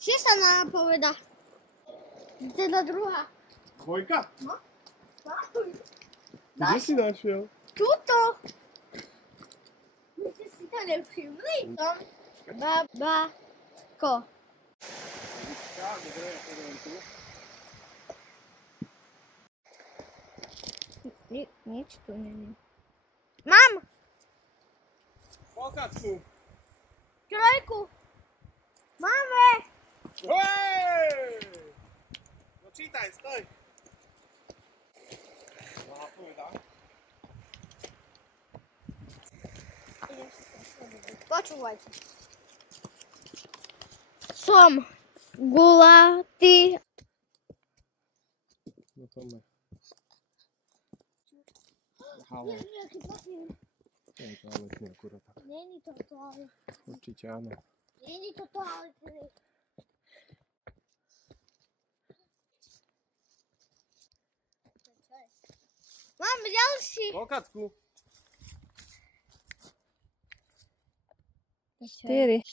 Či sa napoveda? Teda druhá. Dvojka? No. Kde si našiel? Tuto. My ste si to nevšimli? Som babako. Nič tu není. Mám! Polkacku. Trojku. Máme! Hej! No čítaj, stoj. Napoveda. Počúvajte. Som gulatý. No to má. Halo. Nie je toaletný akurát. Není to toalet. Určite áno. Není to toaletný. Mám ďalší. Polkacku. 4.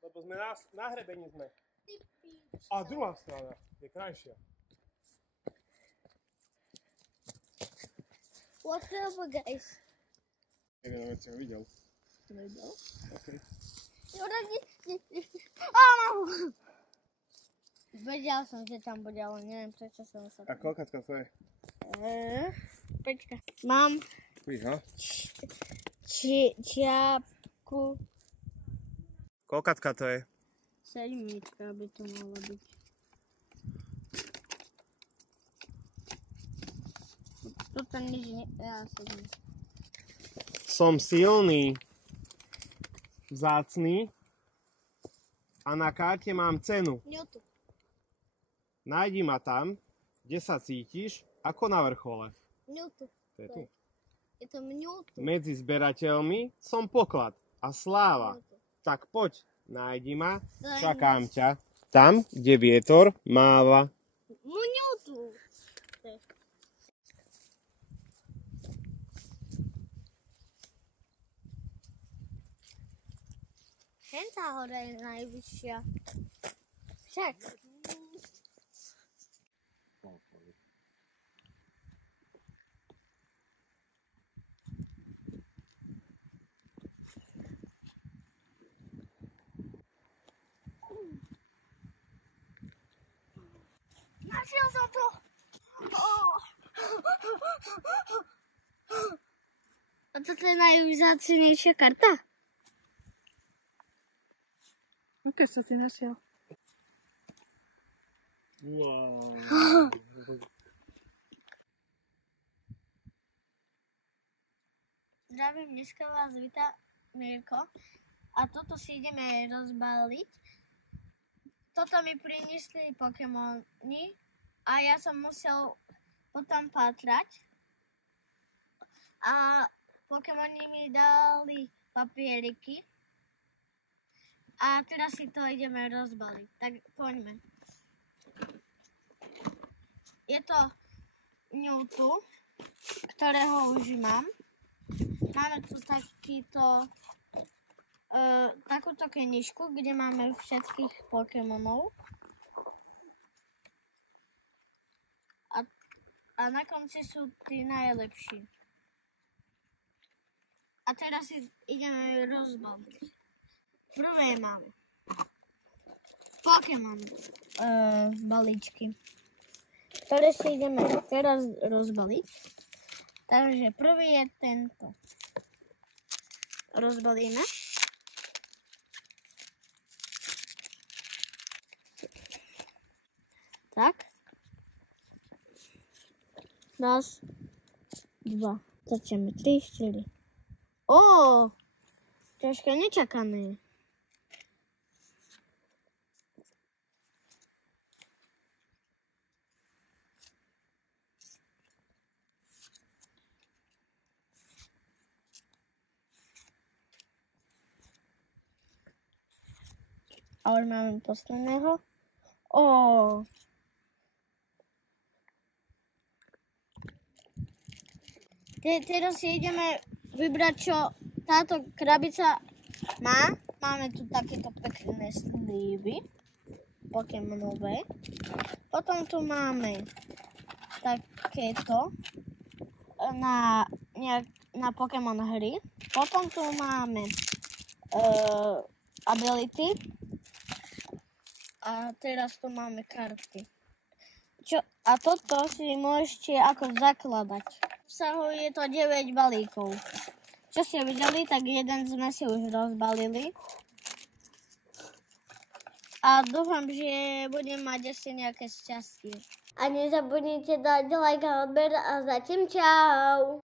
Lebo sme na hrebení sme. A druhá strana je krajšia. What's up, guys? Neviem, veď si ho videl. Nevidel? Okay. Vedel som, že tam bude, ale neviem, prečo som sa... A koľkatka to je? Počka. Mám Fíha. čiapku. Koľkatka to je? 7 by to mala byť. Tuto nič nie... Ja som... Som silný, vzácny a na karte mám cenu. Newton. Nájdi ma tam, kde sa cítiš ako na vrchole. Newton. To je tu. Je to Newton. Medzi zberateľmi som poklad a sláva. Tak poď, nájdi ma, čakám ťa. Tam, kde vietor máva. Newton. Hentá hora je najvyššia. Však. Našiel som to. A toto je najvzácnejšia karta? Ukáž, čo si našiel. Wow. Zdravím, dneska vás víta Mirko a toto si ideme rozbaliť. Toto mi priniesli Pokémony a ja som musel potom pátrať a Pokémony mi dali papieriky a teraz si to ideme rozbaliť. Tak poďme. Je to Mewtwo, ktorého už mám. Máme tu takúto knižku, kde máme všetkých Pokémonov. A na konci sú tí najlepší. A teraz si ideme rozbaliť. Prvé máme Pokémon balíčky, ktoré si ideme teraz rozbaliť. Takže prvý je tento. Rozbalíme. Tak. Raz, dva. Začneme 3, 4. Ó, troška nečakané. A už máme posledného. Teraz si ideme vybrať, čo táto krabica má. Máme tu takéto pekné slívy, Pokémonové. Potom tu máme takéto na Pokémon hry. Potom tu máme ability. A teraz tu máme karty. A toto si môžete ako zakladať. Obsahuje to 9 balíkov. Čo ste videli, tak jeden sme si už rozbalili. A dúfam, že budem mať ešte nejaké šťastie. A nezabudnite dať like a odber a zatím čau.